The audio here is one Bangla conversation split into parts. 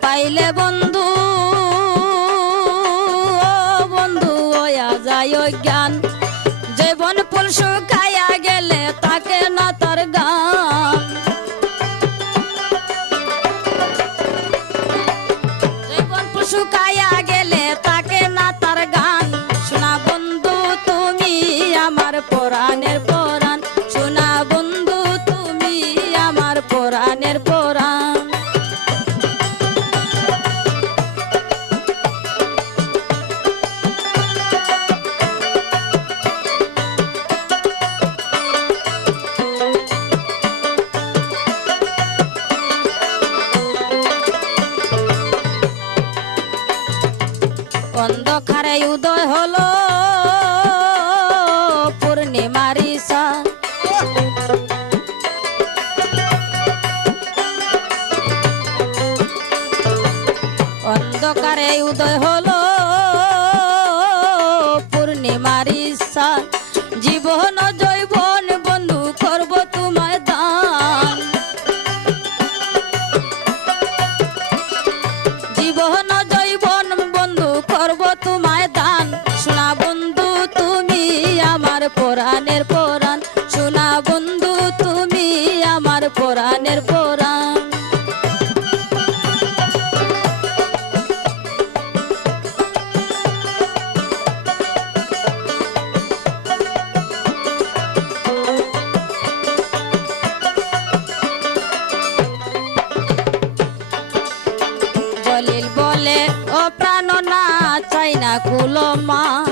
পাইলে বন্ধু বন্ধু হইয়া যায় অজ্ঞান জীবন ফুল শুকাইয়া গেলে থাকে না তার গান জীবন ফুল শুকাইয়া গেলে থাকে না তার গান শোনা বন্ধু তুমি আমার পরাণের পরাণ শোনা বন্ধু তুমি আমার পরাণের পরাণ অন্ধকারে উদয় হলো পূর্ণিমার ঈশা অন্ধকারে উদয় হলো পূর্ণিমার ঈশা জীবন জৈবন বন্ধু করব তোমায় দান জীবন জৈবন বন্ধু করব তোমায় দান শোনা বন্ধু তুমি আমার পরাণের পরাণ শোনা বন্ধু তুমি আমার পরাণের পরাণ জলিল বলে ও প্রাণ না চাই না কুলমান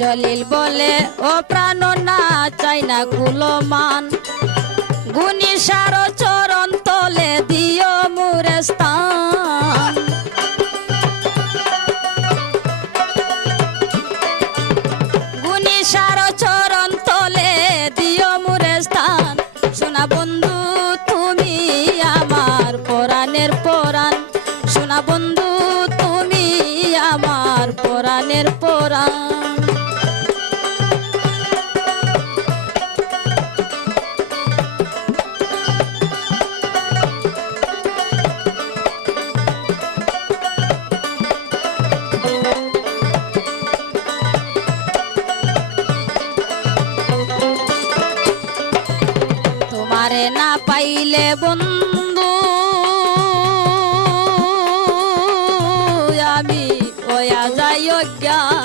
জলিল বলে ও প্রাণ না চাই না কুলমান গুণী সার চরণ তলে দিও মুরে স্থান গুণী সার চরণ তলে দিও মুরে স্থান শোনা বন্ধু তুমি আমার পরাণের পরাণ শোনা বন্ধু তুমি আমার পরাণের পরাণ তোমারে না পাইলে বন্ধু আমি ওয়া যাই অজ্ঞান